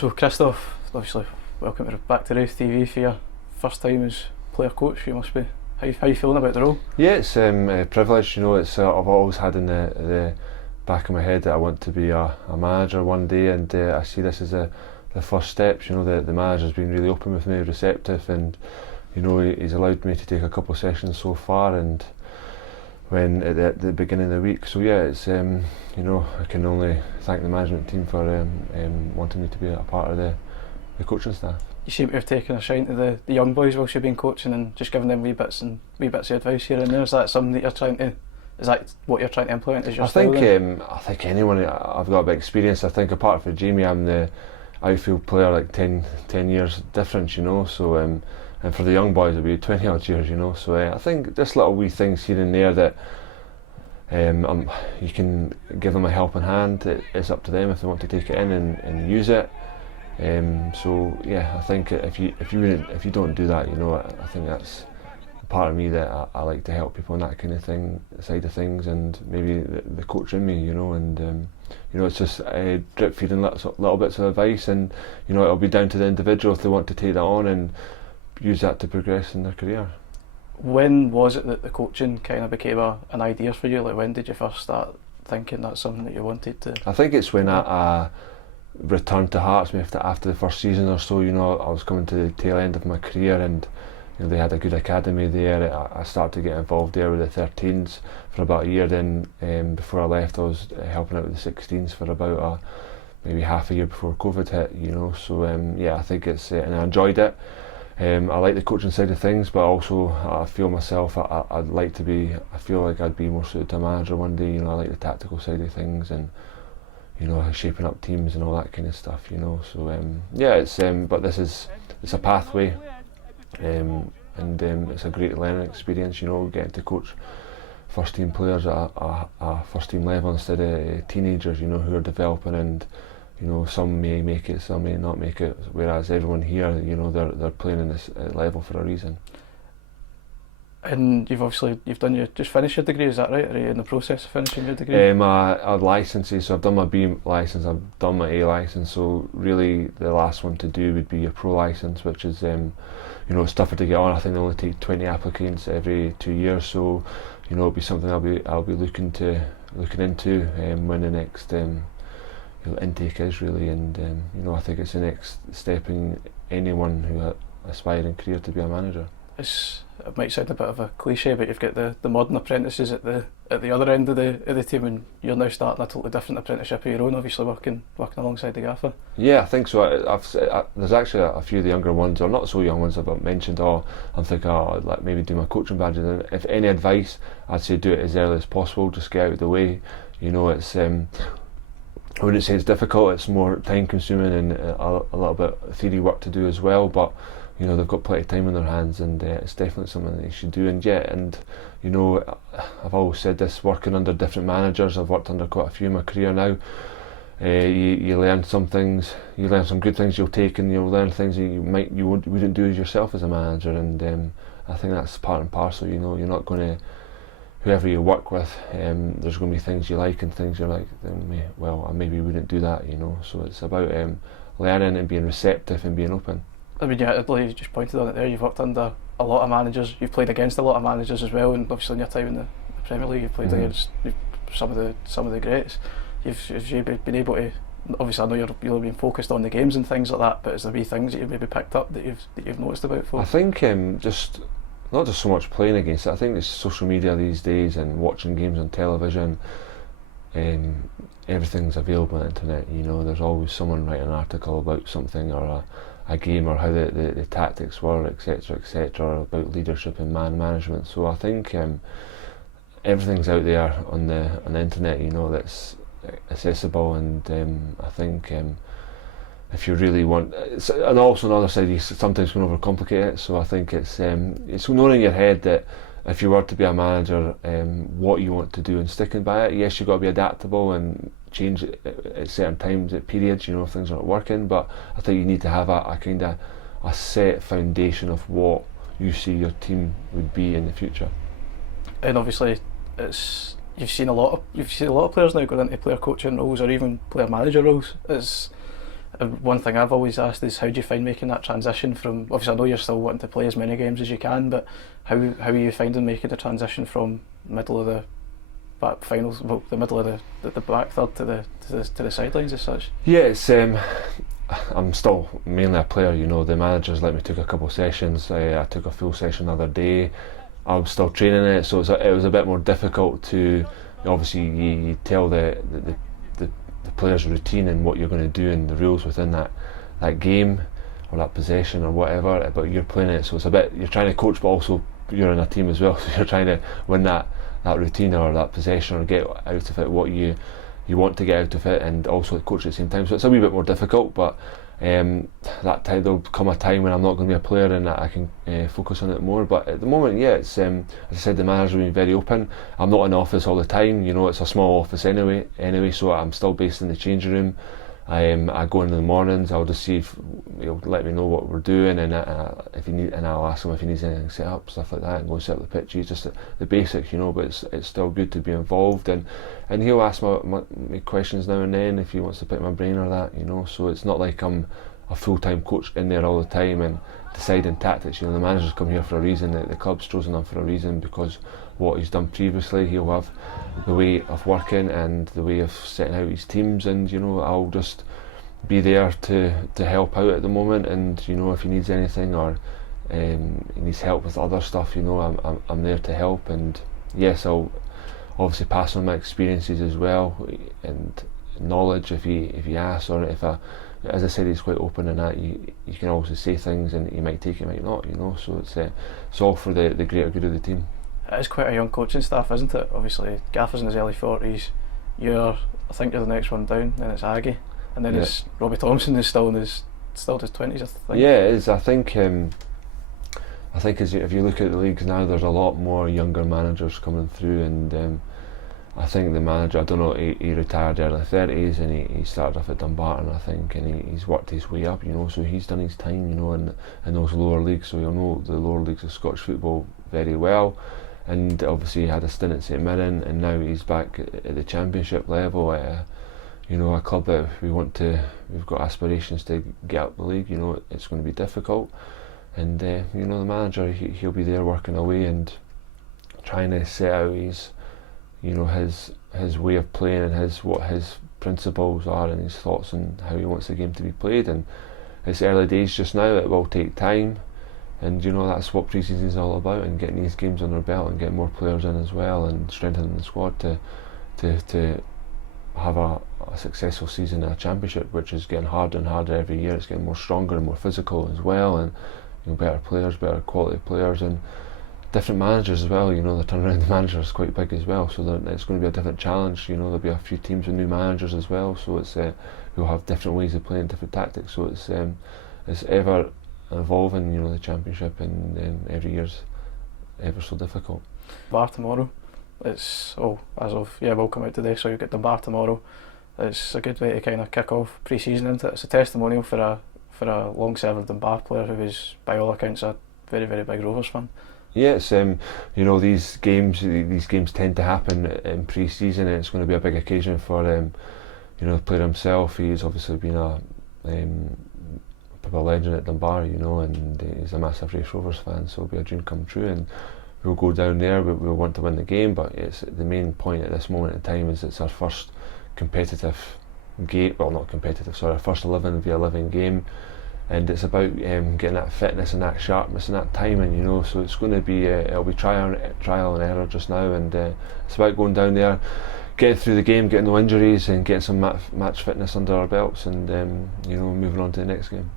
So Christophe, obviously welcome back to RaithTV for your first time as player coach. You must be, how you feeling about the role? Yeah, it's a privilege, it's I've always had in the back of my head that I want to be a manager one day, and I see this as the first steps. The manager's been really open with me, receptive, and he's allowed me to take a couple of sessions so far, and when at the beginning of the week. So yeah, it's I can only thank the management team for wanting me to be a part of the coaching staff. You seem to have taken a shine to the young boys whilst you've been coaching and just giving them wee bits of advice here and there. Is that something that you're trying to? Is that what you're trying to implement? As your style then? I think anyone. I've got a bit of experience. I think apart from Jamie, I'm the outfield player like 10 years difference. So. And for the young boys it'll be 20 odd years, so I think just little wee things here and there that you can give them a helping hand. It's up to them if they want to take it in and use it. So yeah, I think if you don't do that, I think that's part of me that I like to help people on that kind of thing side of things, and maybe the coach in me, and it's just drip feeding little bits of advice, and it'll be down to the individual if they want to take that on and use that to progress in their career. When was it that the coaching kind of became an idea for you? Like, when did you first start thinking that's something that you wanted to? I think it's when I returned to Hearts after the first season or so. I was coming to the tail end of my career, and they had a good academy there. I started to get involved there with the 13s for about a year. Then before I left, I was helping out with the 16s for about maybe half a year before COVID hit. So yeah, I think it's and I enjoyed it. I like the coaching side of things, but also I feel myself I feel like I'd be more suited to a manager one day. I like the tactical side of things, and shaping up teams and all that kind of stuff. So yeah, it's a pathway, and it's a great learning experience. Getting to coach first team players at a first team level instead of teenagers, who are developing, and some may make it, some may not make it, whereas everyone here, they're playing in this level for a reason. And you've just finished your degree, is that right? Are you in the process of finishing your degree? I have licences, so I've done my B licence, I've done my A licence, so really the last one to do would be your pro licence, which is it's tougher to get on. I think they only take 20 applicants every 2 years, so it'll be something I'll be looking into when the next intake is really, and I think it's the next step in anyone who aspiring career to be a manager. It might sound a bit of a cliche, but you've got the modern apprentices at the other end of the team, and you're now starting a totally different apprenticeship of your own, obviously working alongside the gaffer. Yeah, I think so. There's actually a few of the younger ones, or not so young ones, I've mentioned. I'm thinking, I'd like maybe do my coaching badge. And if any advice, I'd say do it as early as possible. Just get out of the way. It's I wouldn't say it's difficult. It's more time consuming and a little bit of theory work to do as well. But they've got plenty of time on their hands, and it's definitely something that they should do. And I've always said this, working under different managers. I've worked under quite a few in my career now. You learn some things, you learn some good things you'll take, and you'll learn things that you wouldn't do as yourself as a manager. And I think that's part and parcel. You're not going to, whoever you work with, there's going to be things you like and things you're like, I maybe wouldn't do that. So it's about learning and being receptive and being open. I mean, yeah, I believe you just pointed on it there. You've worked under a lot of managers. You've played against a lot of managers as well, and obviously in your time in the Premier League, you've played against some of the greats. You've been able to. Obviously, I know you've been focused on the games and things like that, but is there wee things that you've maybe picked up that you've noticed about folks? I think just not just so much playing against it. I think it's social media these days and watching games on television. Everything's available on the internet. There's always someone writing an article about something or a game, or how the tactics were, etc., about leadership and management. So I think everything's out there on the internet, that's accessible, and I think if you really want, and also on the other side, you sometimes can overcomplicate it. So I think it's knowing in your head that if you were to be a manager, what you want to do and sticking by it. Yes, you've got to be adaptable and change it at certain times, at periods, if things aren't working, but I think you need to have a kind of a set foundation of what you see your team would be in the future. And obviously you've seen a lot of players now going into player coaching roles or even player manager roles. One thing I've always asked is, how do you find making that transition from, obviously I know you're still wanting to play as many games as you can, but how are you finding making the transition from middle of the back finals, well, the middle of the back third to the sidelines as such? Yeah, it's I'm still mainly a player, you know. The managers let me take a couple of sessions. I took a full session the other day. I was still training it, so it was a bit more difficult to, obviously you tell the player's routine and what you're going to do and the rules within that game or that possession or whatever, but you're playing it, so it's a bit, you're trying to coach but also you're in a team as well, so you're trying to win that routine or that possession or get out of it what you want to get out of it, and also coach at the same time, so it's a wee bit more difficult. But that time, there'll come a time when I'm not going to be a player and I can focus on it more. But at the moment, yeah, it's as I said, the manager's been very open. I'm not in the office all the time, you know, it's a small office anyway, so I'm still based in the changing room. I go in the mornings, I'll just see if he'll let me know what we're doing, and if he need, and I'll ask him if he needs anything set up, stuff like that, and go set up the pitches, just the basics, you know. But it's still good to be involved, and he'll ask me questions now and then if he wants to pick my brain or that, you know. So it's not like I'm a full-time coach in there all the time and deciding tactics. You know, the manager's come here for a reason, the club's chosen him for a reason, because what he's done previously, he'll have the way of working and the way of setting out his teams, and you know, I'll just be there to help out at the moment. And you know, if he needs anything or he needs help with other stuff, you know, I'm there to help. And yes, I'll obviously pass on my experiences as well and knowledge if he asks, or if as I said, he's quite open in that you can also say things and he might take it, might not, you know. So it's all for the greater good of the team. It is quite a young coaching staff, isn't it? Obviously, Gaffer's in his early 40s. I think you're the next one down. Then it's Aggie, and then it's Robbie Thompson, who's still just 20s, I think. Yeah, it is. I think if you look at the leagues now, there's a lot more younger managers coming through, and I think the manager, I don't know, he retired early 30s, and he started off at Dumbarton, I think, and he's worked his way up, you know. So he's done his time, you know, in those lower leagues. So you'll know the lower leagues of Scottish football very well. And obviously he had a stint at St Mirren, and now he's back at the Championship level at you know, a club that we've got aspirations to get up the league. You know, it's going to be difficult, and you know, the manager, he'll be there working away and trying to set out his way of playing and what his principles are and his thoughts on how he wants the game to be played. And it's early days just now, it will take time. And you know, that's what pre-season is all about, and getting these games under belt and getting more players in as well, and strengthening the squad to have a successful season in a championship, which is getting harder and harder every year. It's getting more stronger and more physical as well, and you know, better players, better quality players, and different managers as well. You know, the turnaround of the manager is quite big as well, so it's going to be a different challenge. You know, there'll be a few teams with new managers as well, so it's we'll have different ways of playing, different tactics. So it's ever evolving, you know, the championship, and every year's ever so difficult. Bar tomorrow. It's we'll come out today, so you get the bar tomorrow. It's a good way to kind of kick off pre-season, isn't it? It's a testimonial for a long-serving Dunbar player who is, by all accounts, a very, very big Rovers fan. Yeah, it's you know, these games tend to happen in pre-season, and it's going to be a big occasion for you know, the player himself. He's obviously been a legend at Dunbar, you know, and he's a massive Raith Rovers fan, so it'll be a dream come true, and we'll go down there. We'll want to win the game, but it's the main point at this moment in time is it's our first competitive game, well, not competitive, sorry, our first 11v11 game, and it's about getting that fitness and that sharpness and that timing, you know. So it's going to be it'll be trial and error just now, and it's about going down there, getting through the game, getting no injuries, and getting some match fitness under our belts, and you know, moving on to the next game.